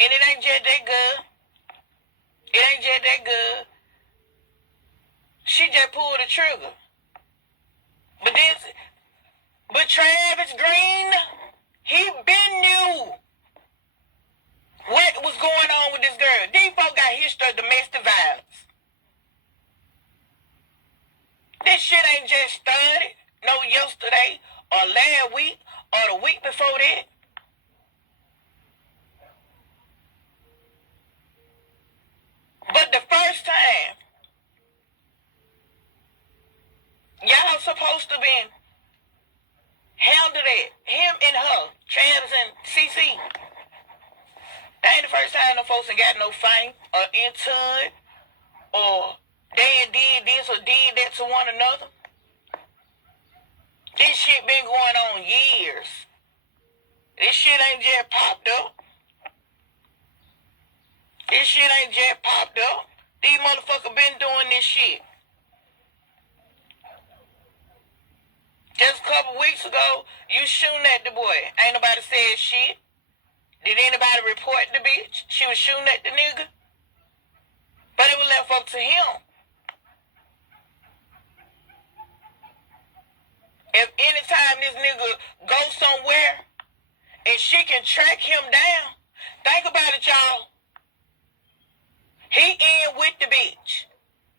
And it ain't just that good. It ain't just that good. She just pulled the trigger. But Travis Green, he been knew what was going on with this girl. These folks got history of domestic violence. This shit ain't just started, no yesterday or last week or the week before that. But the first time, y'all supposed to be handled it, him and her, Travis and CC. That ain't the first time no folks ain't got no fight or into it or they did this or did that to one another. This shit been going on years. This shit ain't just popped up. This shit ain't just popped up. These motherfuckers been doing this shit. Just a couple weeks ago, you shooting at the boy. Ain't nobody said shit. Did anybody report the bitch? She was shooting at the nigga. But it was left up to him. If anytime this nigga goes somewhere and she can track him down, think about it, y'all. He in with the bitch.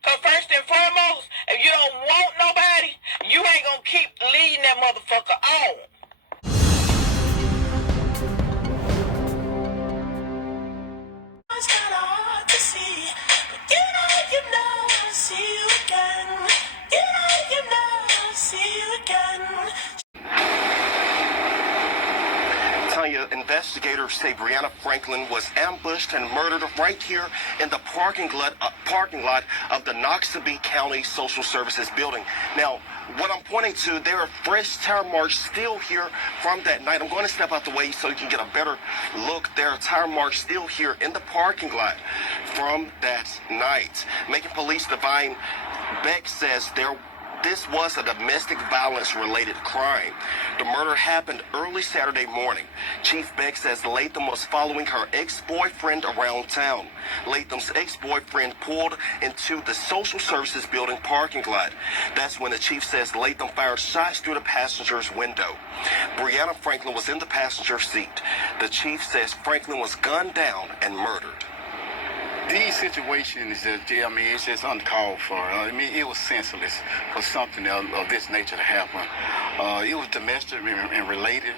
Cause first and foremost, if you don't want nobody, you ain't gonna keep leading that motherfucker on. It's kinda hard to see, but I'll see you again. I'll see you again. Investigators say Brianna Franklin was ambushed and murdered right here in the parking lot of the Noxubee County Social Services building. Now, what I'm pointing to, there are fresh tire marks still here from that night. I'm going to step out the way so you can get a better look. There are tire marks still here in the parking lot from that night. Macon Police Divine Beck says this was a domestic violence related crime. The murder happened early Saturday morning. Chief Beck says Latham was following her ex-boyfriend around town. Latham's ex-boyfriend pulled into the social services building parking lot. That's when the chief says Latham fired shots through the passenger's window. Brianna Franklin was in the passenger seat. The chief says Franklin was gunned down and murdered. These situations, it's just uncalled for. It was senseless for something of this nature to happen. It was domestic and related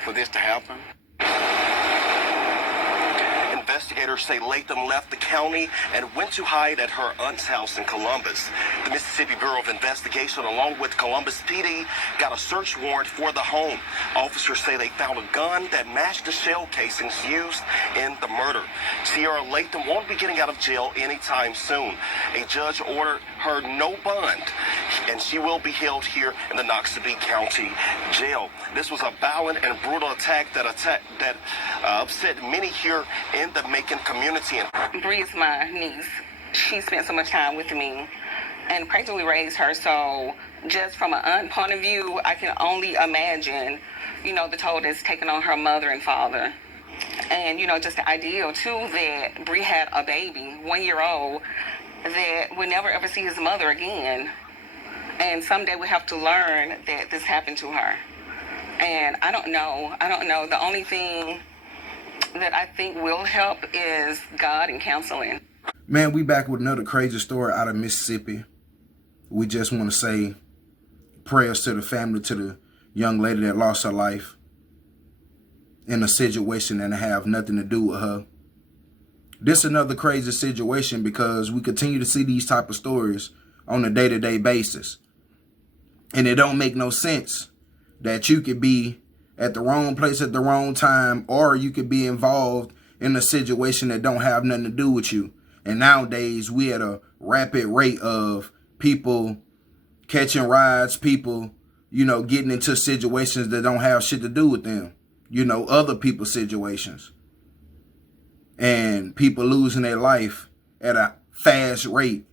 for this to happen. Investigators say Latham left the county and went to hide at her aunt's house in Columbus. The Mississippi Bureau of Investigation, along with Columbus PD, got a search warrant for the home. Officers say they found a gun that matched the shell casings used in the murder. Sierra Latham won't be getting out of jail anytime soon. A judge ordered her no bond, and she will be held here in the Noxubee County Jail. This was a violent and brutal attack that upset many here in the Macon community. Bree is my niece. She spent so much time with me and practically raised her. So just from an aunt point of view, I can only imagine, the toll that's taken on her mother and father. And, just the idea, too, that Bree had a baby, 1 year old, that would never ever see his mother again. And someday we have to learn that this happened to her. And I don't know. The only thing that I think will help is God and counseling. Man, we back with another crazy story out of Mississippi. We just want to say prayers to the family, to the young lady that lost her life in a situation that have nothing to do with her. This is another crazy situation because we continue to see these type of stories on a day-to-day basis. And it don't make no sense that you could be at the wrong place at the wrong time, or you could be involved in a situation that don't have nothing to do with you. And nowadays, we at a rapid rate of people catching rides, people, getting into situations that don't have shit to do with them. Other people's situations. And people losing their life at a fast rate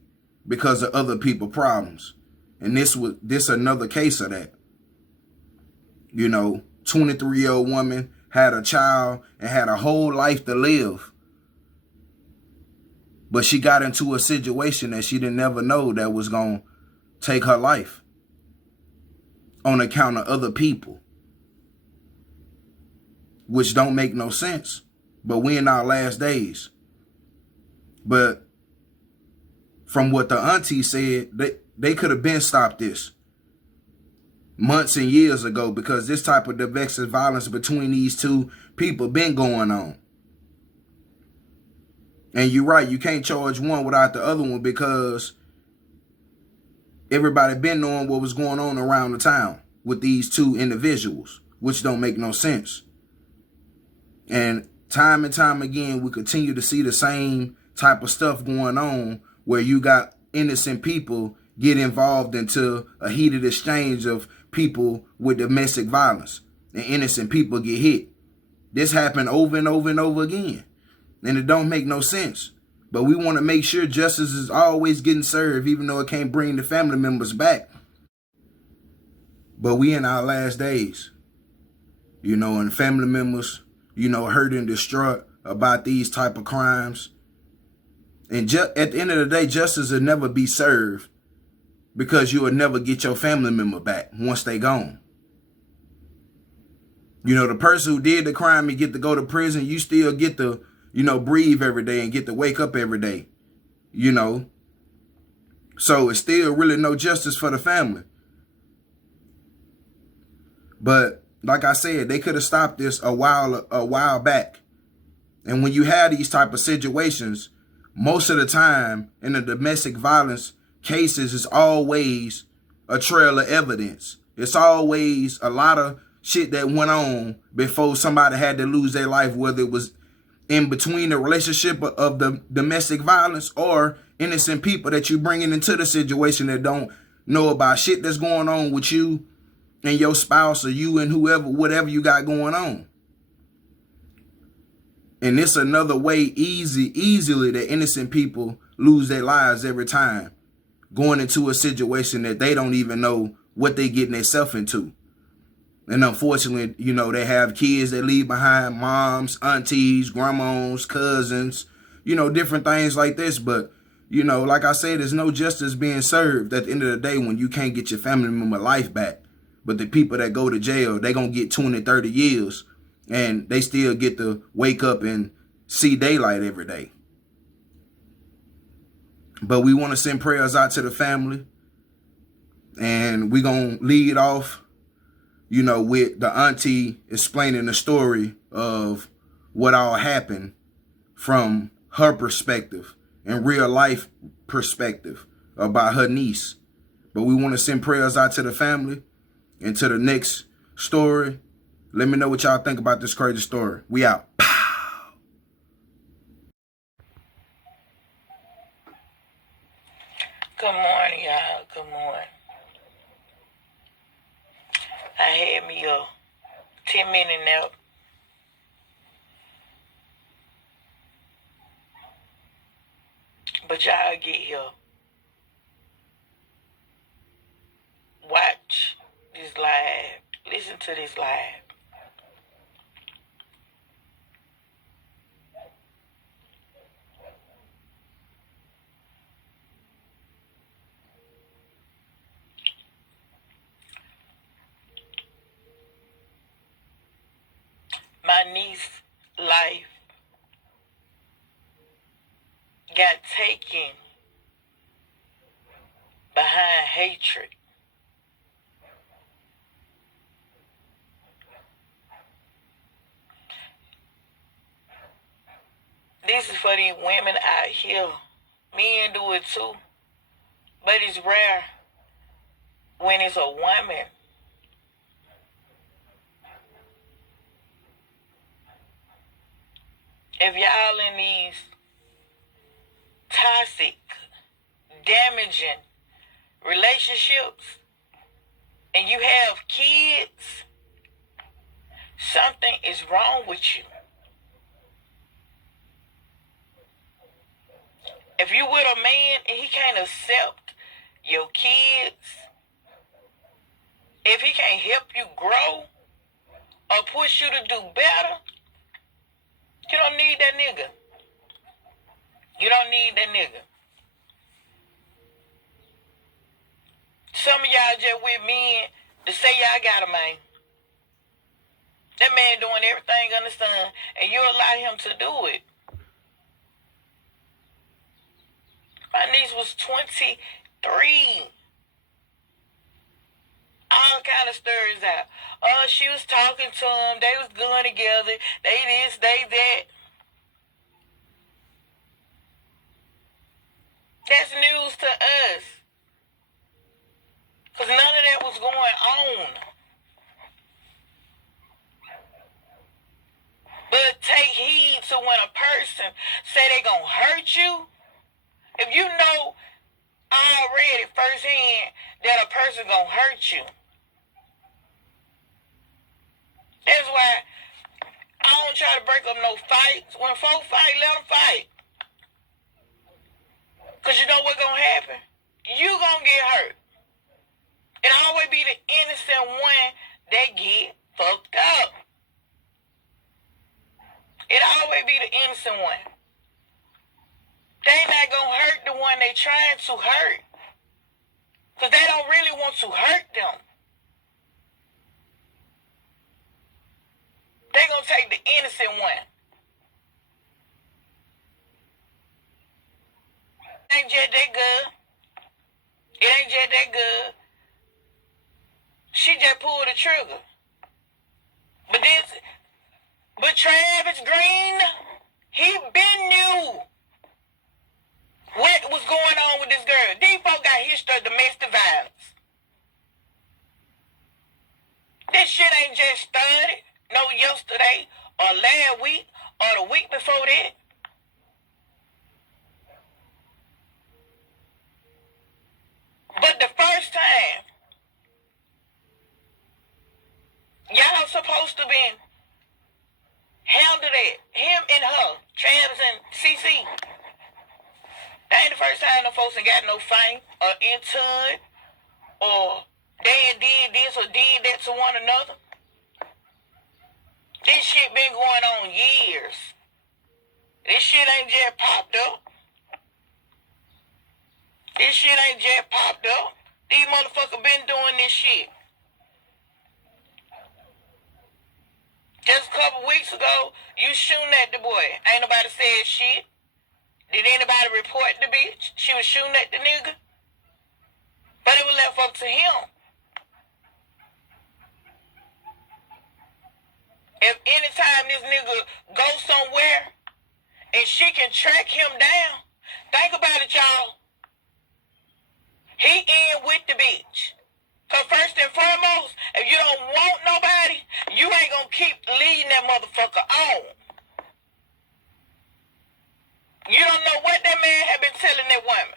because of other people's problems. And this another case of that. 23-year-old woman had a child, and had a whole life to live. But she got into a situation that she didn't never know that was going to take her life on account of other people, which don't make no sense. But we in our last days. But from what the auntie said, they could have been stopped this months and years ago, because this type of domestic violence between these two people been going on. And you're right, you can't charge one without the other one, because everybody been knowing what was going on around the town with these two individuals, which don't make no sense. And time again, we continue to see the same type of stuff going on, where you got innocent people get involved into a heated exchange of people with domestic violence, and innocent people get hit. This happened over and over and over again, and it don't make no sense. But we want to make sure justice is always getting served, even though it can't bring the family members back. But we in our last days, and family members, hurt and distraught about these type of crimes. And at the end of the day, justice will never be served, because you will never get your family member back once they gone. The person who did the crime, you get to go to prison, you still get to, breathe every day and get to wake up every day, So it's still really no justice for the family. But like I said, they could have stopped this a while back. And when you have these type of situations, most of the time in the domestic violence cases, it's always a trail of evidence. It's always a lot of shit that went on before somebody had to lose their life, whether it was in between the relationship of the domestic violence or innocent people that you bringing into the situation that don't know about shit that's going on with you and your spouse, or you and whatever you got going on. And it's another way easily that innocent people lose their lives every time, going into a situation that they don't even know what they getting themselves into. And unfortunately, they have kids that leave behind, moms, aunties, grandmas, cousins, different things like this. But, like I said, there's no justice being served at the end of the day when you can't get your family member life back. But the people that go to jail, they going to get 20, 30 years, and they still get to wake up and see daylight every day. But we want to send prayers out to the family. And we're going to lead off, with the auntie explaining the story of what all happened from her perspective and real life perspective about her niece. But we want to send prayers out to the family and to the next story. Let me know what y'all think about this crazy story. We out. Good morning, y'all. Good morning. I had me a 10-minute nap. But y'all get here. Watch this live. Listen to this live. My niece's life got taken behind hatred. This is for these women out here. Men do it too. But it's rare when it's a woman. If y'all in these toxic, damaging relationships and you have kids, something is wrong with you. If you with a man and he can't accept your kids, if he can't help you grow, or push you to do better, you don't need that nigga. You don't need that nigga. Some of y'all just with men to say y'all got a man. That man doing everything under the sun, and you allow him to do it. My niece was 23. All kind of stories out. Oh, she was talking to him. They was going together. They this, they that. That's news to us. Because none of that was going on. But take heed to when a person say they gonna hurt you. If you know already firsthand that a person gonna hurt you. That's why I don't try to break up no fights. When folks fight, let them fight. Because you know what's going to happen? You going to get hurt. It always be the innocent one that get fucked up. It always be the innocent one. They not going to hurt the one they trying to hurt. Because they don't really want to hurt them. They gonna take the innocent one. It ain't just that good. It ain't just that good. She just pulled the trigger. But Travis Green, he been knew what was going on with this girl. These folks got history of domestic violence. This shit ain't just started. No, yesterday or last week or the week before that. But the first time, y'all supposed to be handled it. Him and her, Travis and CC. That ain't the first time them folks ain't got no fight or into it or they did this or did that to one another. This shit been going on years. This shit ain't just popped up. This shit ain't just popped up. These motherfuckers been doing this shit. Just a couple weeks ago, you shooting at the boy. Ain't nobody said shit. Did anybody report the bitch? She was shooting at the nigga. But it was left up to him. If anytime this nigga goes somewhere and she can track him down, think about it, y'all. He in with the bitch. Because first and foremost, if you don't want nobody, you ain't going to keep leading that motherfucker on. You don't know what that man had been telling that woman.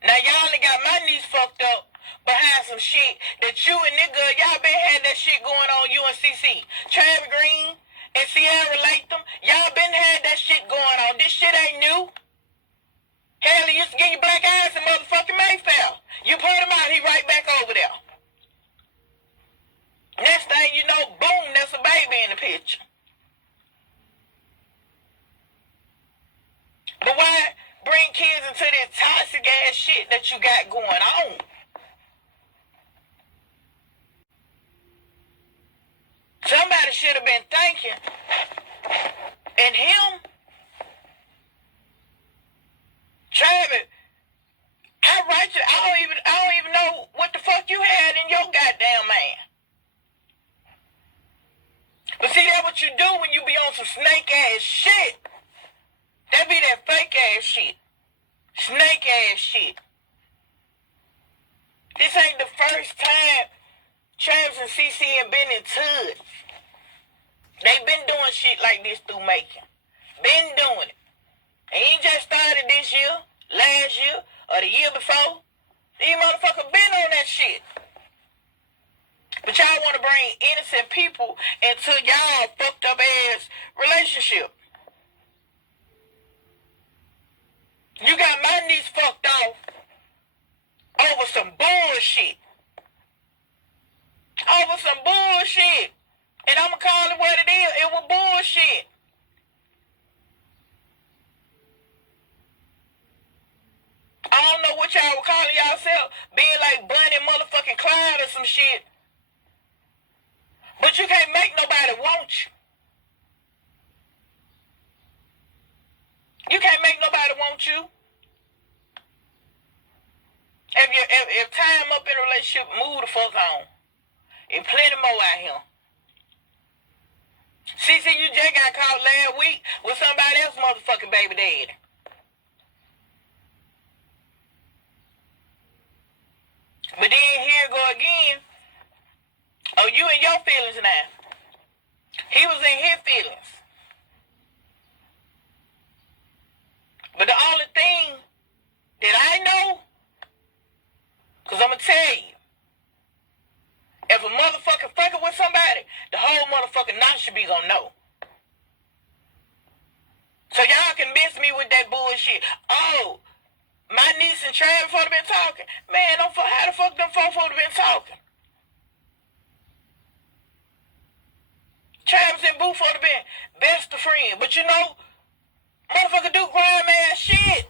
Now, y'all only got my niece fucked up behind some shit that you and nigga, y'all been had that shit going on, you and CC. Travis Green and Sierra Latham, y'all been had that shit going on. This shit ain't new. Hell, he used to give you black eyes in motherfucking Mayfair. You put him out, he right back over there. Next thing you know, boom, there's a baby in the picture. But why bring kids into this toxic ass shit that you got going on? Somebody should have been thinking. And him, Travis, I don't even know what the fuck you had in your goddamn man. But see, that's what you do when you be on some snake ass shit. That be that fake ass shit. Snake ass shit. This ain't the first time Travis and CC have been in touch. They been doing shit like this through Macon. Been doing it. They ain't just started this year, last year, or the year before. These motherfuckers been on that shit. But y'all want to bring innocent people into y'all fucked up ass relationship. You got my niece fucked off over some bullshit. over some bullshit. And I'ma call it what it is. It was bullshit. I don't know what y'all were calling yourself, being like Bunny motherfucking Clyde or some shit. But you can't make nobody want you. You can't make nobody want you. If time up in a relationship, move the fuck on. And plenty more out here. See, you just got caught last week with somebody else motherfucking baby daddy. But then here go again. Oh, you in your feelings now. He was in his feelings. But the only thing that I know, because I'm going to tell you, if a motherfucker fucking with somebody, the whole motherfucking night should be going to know. So y'all can miss me with that bullshit. Oh, my niece and Travis would have been talking. Man, how the fuck them folks would have been talking? Travis and Booth would have been best of friends. But you know, motherfucker do crime ass shit.